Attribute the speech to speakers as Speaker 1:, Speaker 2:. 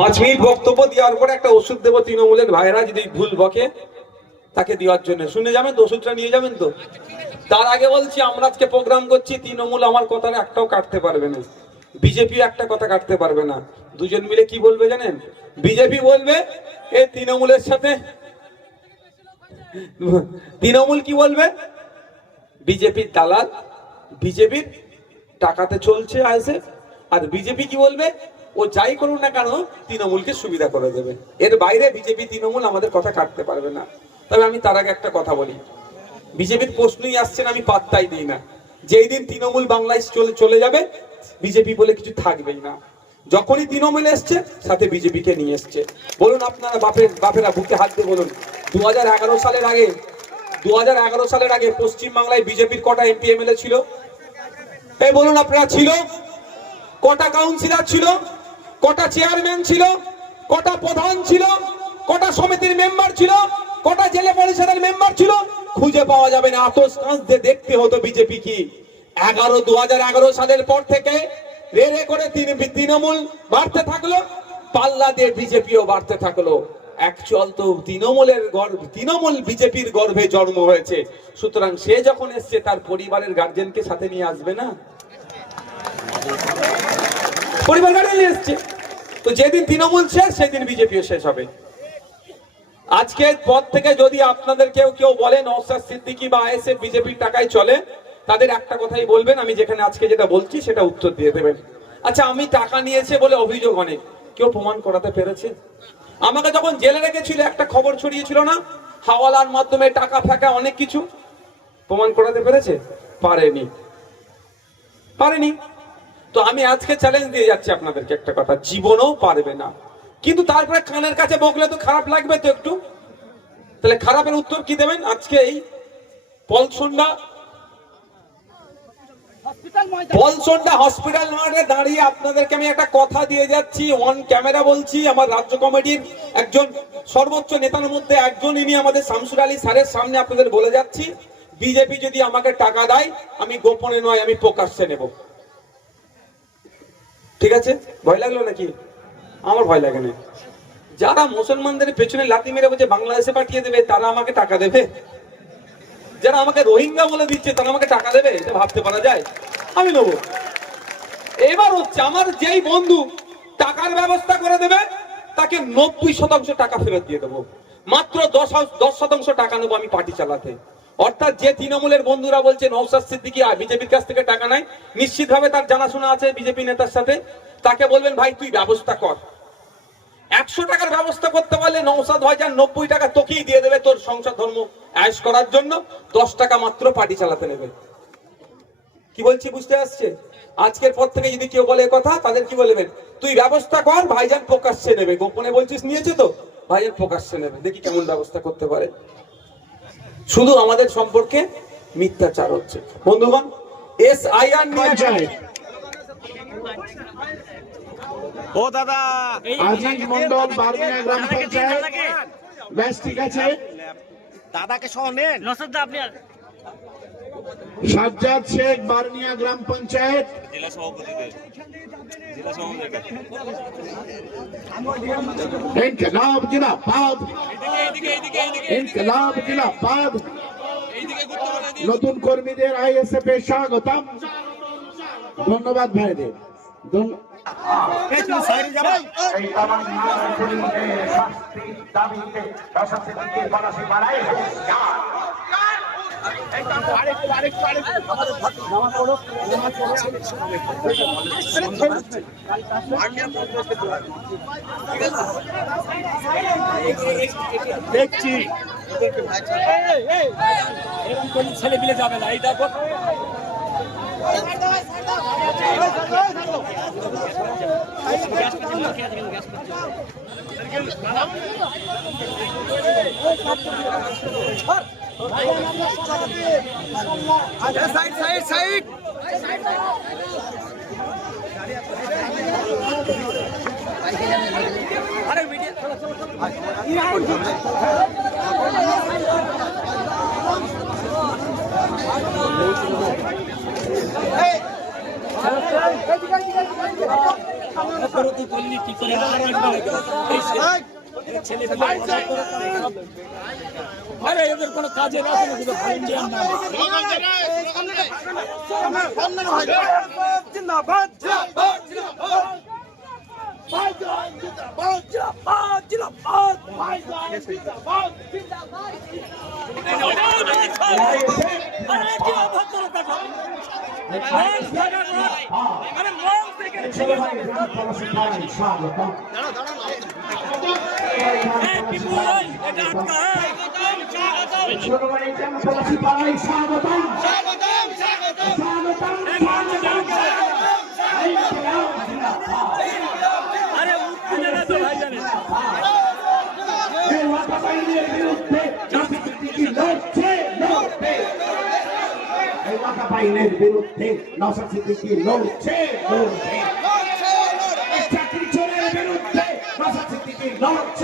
Speaker 1: পাঁচ মিনিট বক্তব্য দেওয়ার পরে একটা ওষুধ দেবো তৃণমূলের ভাইরা যদি ভুল বকে, তাকে দেওয়ার জন্য। শুনে যাবেন তো ওষুধটা নিয়ে যাবেন তো? তার আগে বলছি, আমরা আজকে প্রোগ্রাম করছি, তৃণমূল আমার কথা একটাও কাটতে পারবে না। বিজেপি একটা কথা কাটতে পারবে না। দুজন মিলে কি বলবে জানেন? বিজেপি বলবে, এ তৃণমূলের সাথে তৃণমূল কি বলবে? বিজেপির দালাল, বিজেপির টাকাতে চলছে আসে আর বিজেপি কি বলবে? ও যাই করুন না কেন, তৃণমূলকে সুবিধা করে দেবে। এর বাইরে বিজেপি, তৃণমূল আমাদের কথা কাটতে পারবে না। তবে আমি তার আগে একটা কথা বলি। বিজেপির প্রশ্নই আসছেন আমি পাত্তাই দিই না। যেই দিন তৃণমূল বাংলায় চলে চলে যাবে, বিজেপি বলে কিছু থাকবেই না। যখনই তৃণমূল এসছে, সাথে বিজেপিকে নিয়ে এসছে। বলুন আপনারা বাপের বাপেরা, বুকে হাত দিয়ে বলুন। দু হাজার এগারো সালের আগে দু হাজার এগারো সালের আগে পশ্চিম বাংলায় বিজেপির কটা এমপি, এমএলএ ছিল? এই বলুন আপনারা, ছিল? কটা কাউন্সিলর ছিল? কটা চেয়ারম্যান ছিল, কটা প্রধান ছিল, কটা সমিতির মেম্বার ছিল, কটা জেলে পরিষদের মেম্বার ছিল, খুঁজে পাওয়া যাবে না। আতস কাঁচতে দেখতে হতো বিজেপি কি। এগারো দু সালের পর থেকে রে রে করে তৃণ- তৃণমূল বাড়তে থাকল, পাল্লা দিয়ে বিজেপিও বাড়তে থাকল। অ্যাকচুয়াল তো তৃণমূলের গর্ভ তৃণমূল বিজেপির গর্ভে জন্ম হয়েছে। সুতরাং সে যখন এসছে, তার পরিবারের গার্জেনকে সাথে নিয়ে আসবে না? পরিবার গাড়ি এসছে। তো যেদিন তৃণমূল শেষ, সেদিন বিজেপিও শেষ হবে। আজকের পর থেকে যদি আপনাদের কেউ কেউ বলেন নওসাদ সিদ্দিকি বা আইএসএফ বিজেপির টাকায় চলে, তাদের একটা কথাই বলবেন, আমি যেখানে আজকে যেটা বলছি সেটা উত্তর দিয়ে দেবেন। আচ্ছা আমি টাকা নিয়েছে বলে অভিযোগ অনেক। কেউ প্রমাণ করাতে পেরেছে? আমাকে যখন জেলে রেখেছিল, একটা খবর ছড়িয়েছিল না? হাওয়ালার মাধ্যমে টাকা ফাঁকা অনেক কিছু? প্রমাণ করাতে পেরেছে? পারেনি। পারেনি। তো আমি আজকে চ্যালেঞ্জ দিয়ে যাচ্ছি আপনাদেরকে একটা কথা, জীবনও পারবে না। কিন্তু তারপরে কানের কাছে বকলে তো খারাপ লাগবে তো একটু। তাহলে খারাপের উত্তর কি দেবেন? আজকে এই পলসন্ডা হসপিটাল দাঁড়িয়ে আপনাদেরকে আমি একটা কথা দিয়ে যাচ্ছি। অন ক্যামেরা বলছি, আমার রাজ্য কমিটির একজন সর্বোচ্চ নেতার মধ্যে একজন ইনি আমাদের স্যারের সামনে আপনাদের বলে যাচ্ছি। বিজেপি যদি আমাকে টাকা দেয়, আমি গোপনে নয়, আমি প্রকাশ্যে নেব। ঠিক আছে? ভয় লাগল নাকি? আমার ভয় লাগে না। যারা মুসলমানদের পেছনে লাথি মেরে বলছে, বাংলাদেশে পাঠিয়ে দেবে, তারা আমাকে টাকা দেবে? যারা আমাকে রোহিঙ্গা বলে দিচ্ছে, তারা আমাকে টাকা দেবে? এটা ভাবতে পারা যায়। আমি নেব। এবার হচ্ছে আমার যেই বন্ধু টাকার ব্যবস্থা করে দেবে, তাকে নব্বই শতাংশ টাকা ফেরত দিয়ে দেবো। মাত্র দশ দশ শতাংশ টাকা নেব আমি পার্টি চালাতে। অর্থাৎ যে তৃণমূলের বন্ধুরা বলছে নৌসাদ সিদ্দিকি বিজেপির কাছ থেকে টাকা নাই, নিশ্চিতভাবে তার জানাশোনা আছে বিজেপি নেতার সাথে। তাকে বলবেন, ভাই, তুই ব্যবস্থা কর। একশো টাকার ব্যবস্থা করতে পারলে নৌসাদ ভাইজান নব্বই টাকা তোকেই দিয়ে দেবে তোর সংসার ধর্ম আয়স করার জন্য। দশ টাকা মাত্র পার্টি চালাতে নেবে। কি বলছি, বুঝতে আসছে? আজকের পর থেকে যদি কেউ বলে কথা, তাদের কি বলবেন তুই ব্যবস্থা কর, ভাইজান প্রকাশ্যে নেবে। গোপনে বলছিস, নিয়েছে তো? ভাইজান প্রকাশ্যে নেবে। দেখি কেমন ব্যবস্থা করতে পারে। শুধু আমাদের সম্পর্কে মিথ্যাচার হচ্ছে। বন্ধুগণ এস আই আর
Speaker 2: যায়
Speaker 3: ও দাদা।
Speaker 2: আজিজ মন্ডল বারমিয়া গ্রাম পঞ্চায়েত। ব্যাস ঠিক আছে।
Speaker 3: দাদাকে সহ নেন।
Speaker 4: নসরদা আপনি আর-
Speaker 2: সাজ্জাদ শেখ বারনিয়া গ্রাম পঞ্চায়েত।
Speaker 3: জেলা জেলা সভাপতিদের
Speaker 2: ইনকলাব জিন্দাবাদ ইনকলাব জিন্দাবাদ নতুন কর্মীদের আইএসএফ এ স্বাগতম। ধন্যবাদ ভাইদের।
Speaker 5: দাবিতে
Speaker 4: দেখছি এরকম কোন ছেলে মিলে যাবে না এই দেখো সাইড সাইড সাইড আরে মিডিয়া করতে বললি কি করে আরে এদের কোনো কাজে জিন্দাবাদ দাঁড়া দাঁড়া আরে উঠতে জানা তো ভাই জানে
Speaker 2: বিরুদ্ধে নশা সিদ্দিকি লড়ছে Lord,